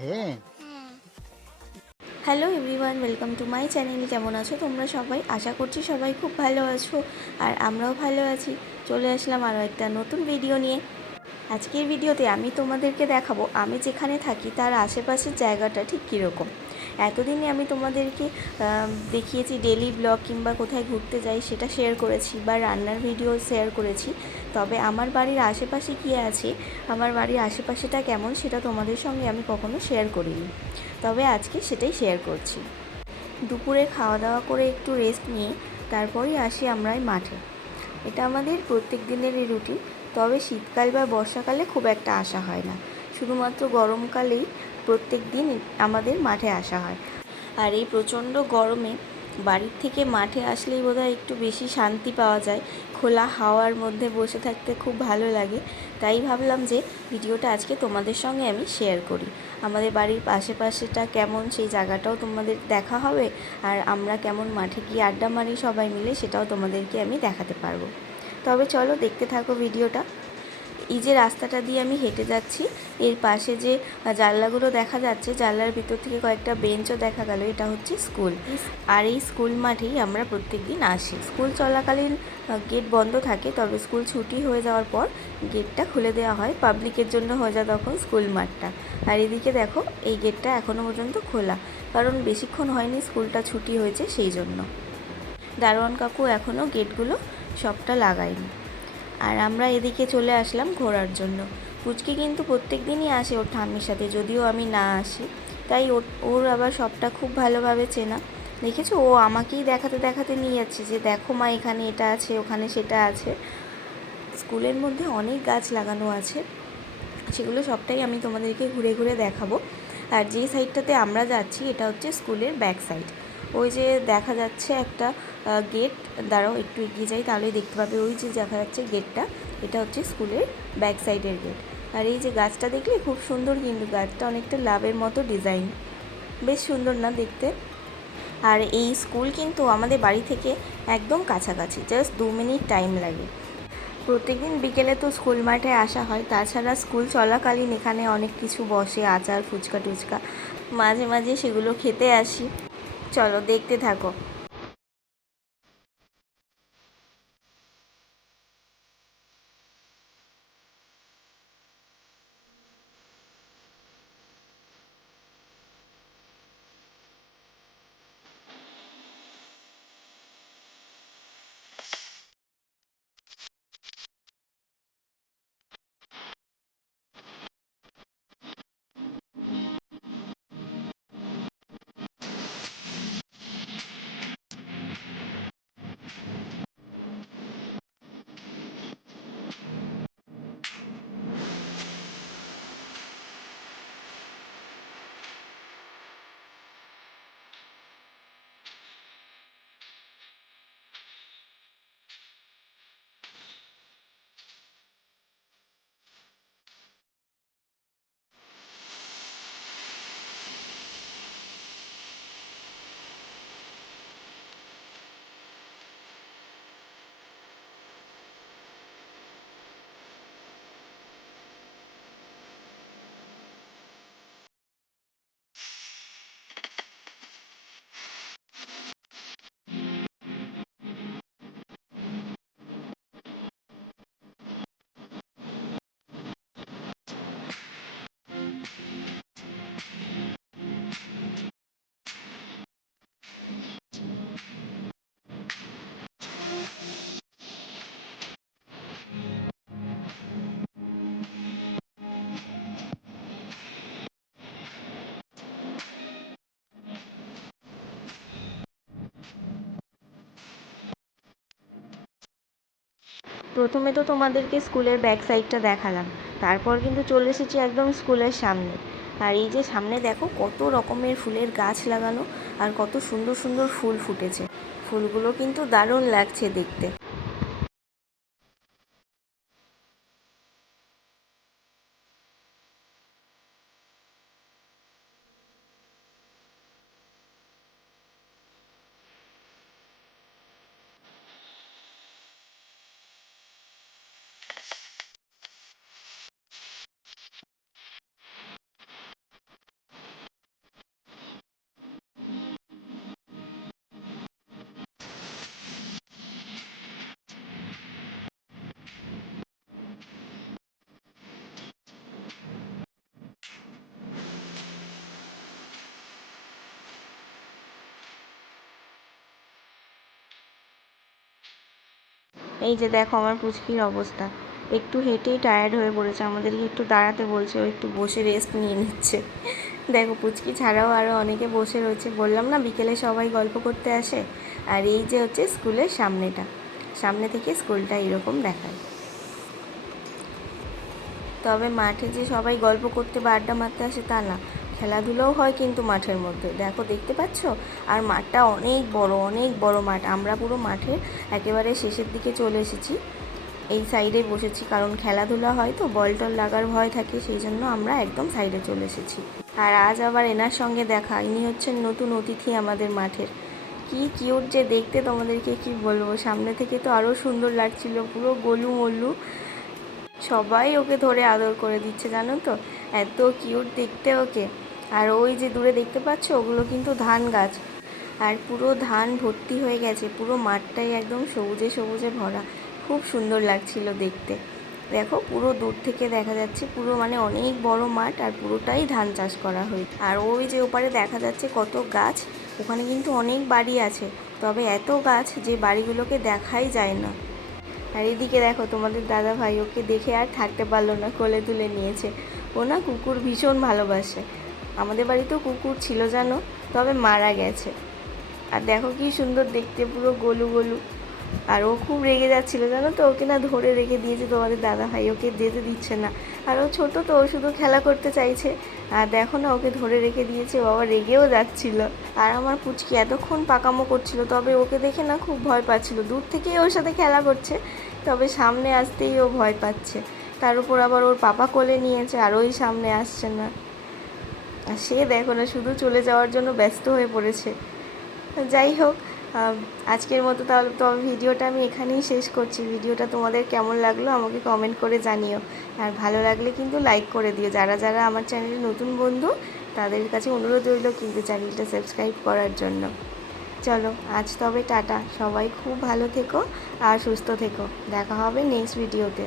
হ্যাঁ। Hello everyone, welcome to my channel. কেমন আছো তোমরা সবাই? আশা করছি সবাই খুব ভালো আছো আর আমরাও ভালো আছি। চলে আসলাম আরও একটা নতুন ভিডিও নিয়ে। আজকের ভিডিওতে আমি তোমাদেরকে দেখাবো, আমি যেখানে থাকি তার আশেপাশের জায়গাটা ঠিক কীরকম। এতদিনে আমি তোমাদেরকে দেখিয়েছি ডেলি ব্লগ কিংবা কোথায় ঘুরতে যাই সেটা শেয়ার করেছি বা রান্নার ভিডিও শেয়ার করেছি। তবে আমার বাড়ির আশেপাশে কী আছে, আমার বাড়ির আশেপাশেটা কেমন সেটা তোমাদের সঙ্গে আমি কখনো শেয়ার করিনি। তবে আজকে সেটাই শেয়ার করছি। দুপুরে খাওয়া দাওয়া করে একটু রেস্ট নিয়ে তারপরেই আসি আমরা এই মাঠে। এটা আমাদের প্রত্যেক দিনেরই রুটিন তবে শীতকাল বা বর্ষাকালে খুব একটা আসা হয় না। শুধুমাত্র গরমকালেই প্রত্যেক দিন আমাদের মাঠে আসা হয়। আর এই প্রচণ্ড গরমে বাড়ির থেকে মাঠে আসলেই বোধহয় একটু বেশি শান্তি পাওয়া যায়। খোলা হাওয়ার মধ্যে বসে থাকতে খুব ভালো লাগে। তাই ভাবলাম যে ভিডিওটা আজকে তোমাদের সঙ্গে আমি শেয়ার করি। আমাদের বাড়ির আশেপাশেটা কেমন, সেই জায়গাটাও তোমাদের দেখা হবে। আর আমরা কেমন মাঠে গিয়ে আড্ডা মারি সবাই মিলে সেটাও তোমাদেরকে আমি দেখাতে পারব। তবে চলো দেখতে থাকো ভিডিওটা। এই যে রাস্তাটা দিয়ে আমি হেঁটে যাচ্ছি, এর পাশে যে জানলাগুলো দেখা যাচ্ছে, জানলার ভিতর থেকে কয়েকটা বেঞ্চও দেখা গেল, এটা হচ্ছে স্কুল। আর এই স্কুল মাঠেই আমরা প্রত্যেক দিন আসি। স্কুল চলাকালীন গেট বন্ধ থাকে, তবে স্কুল ছুটি হয়ে যাওয়ার পর গেটটা খুলে দেওয়া হয় পাবলিকের জন্য হয়ে যায় তখন স্কুল মাঠটা। আর এদিকে দেখো, এই গেটটা এখনও পর্যন্ত খোলা, কারণ বেশিক্ষণ হয়নি স্কুলটা ছুটি হয়েছে সেই জন্য। দারোয়ান কাকু এখনও গেটগুলো সবটা লাগায়নি। আর আমরা এদিকে চলে আসলাম ঘোরার জন্য। পুচকি কিন্তু প্রত্যেক দিনই আসে ওর ঠাম্মির সাথে, যদিও আমি না আসি। তাই ওর ওর আবার সবটা খুব ভালোভাবে চেনা। দেখেছ? ও আমাকেই দেখাতে দেখাতে নিয়ে যাচ্ছে যে, দেখো মা, এখানে এটা আছে, ওখানে সেটা আছে। স্কুলের মধ্যে অনেক গাছ লাগানো আছে। সেগুলো সবটাই আমি তোমাদেরকে ঘুরে ঘুরে দেখাবো। আর যে সাইডটাতে আমরা যাচ্ছি, এটা হচ্ছে স্কুলের ব্যাক সাইড। ওই যে দেখা যাচ্ছে একটা গেট দ্বারাও একটু এগিয়ে যাই, তাহলেই দেখতে পাবে ওই যে দেখা যাচ্ছে গেটটা এটা হচ্ছে স্কুলের ব্যাক সাইডের গেট আর এই যে গাছটা দেখলে খুব সুন্দর কিন্তু গাছটা অনেকটা লাভের মতো ডিজাইন বেশ সুন্দর না দেখতে? আর এই স্কুল কিন্তু আমাদের বাড়ি থেকে একদম কাছাকাছি জাস্ট দু মিনিট টাইম লাগে। প্রত্যেকদিন বিকেলে তো স্কুল মাঠে আসা হয়, তাছাড়া স্কুল চলাকালীন এখানে অনেক কিছু বসে, আচার ফুচকা টুচকা মাঝে মাঝে সেগুলো খেতে আসি। চলো দেখতে থাকো। প্রথমে তো তোমাদেরকে স্কুলের ব্যাক সাইডটা দেখালাম। তারপর কিন্তু চলে এসেছি একদম স্কুলের সামনে। আর এই যে সামনে দেখো, কত রকমের ফুলের গাছ লাগানো আর কত সুন্দর সুন্দর ফুল ফুটেছে। ফুলগুলো কিন্তু দারুণ লাগছে দেখতে। এই যে দেখো আমার পুচকির অবস্থা। একটু হেঁটেই টায়ার্ড হয়ে পড়েছে। আমাদেরকে একটু দাঁড়াতে বলছে, ও একটু বসে রেস্ট নিয়ে নিচ্ছে। দেখো, পুচকি ছাড়াও আরও অনেকে বসে রয়েছে। বললাম না, বিকেলে সবাই গল্প করতে আসে? আর এই যে হচ্ছে স্কুলের সামনেটা। সামনে থেকে স্কুলটা এরকম দেখায়। তবে মাঠে যে সবাই গল্প করতে বা আড্ডা মারতে আসে তা না। খেলাধুলাও হয় কিন্তু মাঠের মধ্যে। দেখো, দেখতে পাচ্ছ? আর মাঠটা অনেক বড় অনেক বড় মাঠ। আমরা পুরো মাঠের একেবারে শেষের দিকে চলে এসেছি। এই সাইডে বসেছি কারণ খেলাধুলা হয় তো, বল টল লাগার ভয় থাকে, সেই জন্য আমরা একদম সাইডে চলে এসেছি। আর আজ আবার এনার সঙ্গে দেখা। ইনি হচ্ছেন নতুন অতিথি আমাদের মাঠের। কি কিউট যে দেখতে তোমাদেরকে, কি বলব? সামনে থেকে তো আরও সুন্দর লাগছিল, পুরো গলু মল্লু। সবাই ওকে ধরে আদর করে দিচ্ছে, জানো তো? এত কিউট দেখতে ওকে। আর ওই যে দূরে দেখতে পাচ্ছ, ওগুলো কিন্তু ধান গাছ। আর পুরো ধান ভর্তি হয়ে গেছে, পুরো মাঠটাই একদম সবুজে সবুজে ভরা। খুব সুন্দর লাগছিল দেখতে। দেখো, পুরো দূর থেকে দেখা যাচ্ছে, পুরো মানে অনেক বড় মাঠ আর পুরোটাই ধান চাষ করা হয়েছে আর ওই যে ওপারে দেখা যাচ্ছে কত গাছ, ওখানে কিন্তু অনেক বাড়ি আছে। তবে এত গাছ যে বাড়িগুলোকে দেখাই যায় না। আর এদিকে দেখো, তোমাদের দাদা ভাই ওকে দেখে আর থাকতে পারল না, কোলে তুলে নিয়েছে। ও না কুকুর ভীষণ ভালোবাসে। আমাদের বাড়িতেও কুকুর ছিল জানো, তবে মারা গেছে। আর দেখো কি সুন্দর দেখতে, পুরো গলু গলু। আর ও খুব রেগে যাচ্ছিল, জানো তো? ওকে না ধরে রেখে দিয়েছে তোমাদের দাদা ভাই ওকে যেতে দিচ্ছে না। আর ও ছোটো তো, ও শুধু খেলা করতে চাইছে। আর দেখো না, ওকে ধরে রেখে দিয়েছে আবার রেগেও যাচ্ছিল। আর আমার পুচকি এতক্ষণ পাকামো করছিল, তবে ওকে দেখে না খুব ভয় পাচ্ছিল। দূর থেকেই ওর সাথে খেলা করছে, তবে সামনে আসতেই ও ভয় পাচ্ছে। তার উপর আবার ওর পাপা কোলে নিয়েছে, আর ওই সামনে আসছে না। আর সে দেখো না, শুধু চলে যাওয়ার জন্য ব্যস্ত হয়ে পড়েছে। যাই হোক আজকের মতো তাহলে তো ভিডিওটা আমি এখানেই শেষ করছি। ভিডিওটা তোমাদের কেমন লাগল আমাকে কমেন্ট করে জানিও। আর ভালো লাগলে কিন্তু লাইক করে দিও। যারা যারা আমার চ্যানেলে নতুন বন্ধু, তাদের কাছে অনুরোধ রইল কিন্তু চ্যানেলটা সাবস্ক্রাইব করার জন্য। চলো, আজ তবে টাটা। সবাই খুব ভালো থেকো আর সুস্থ থেকো। দেখা হবে নেক্সট ভিডিওতে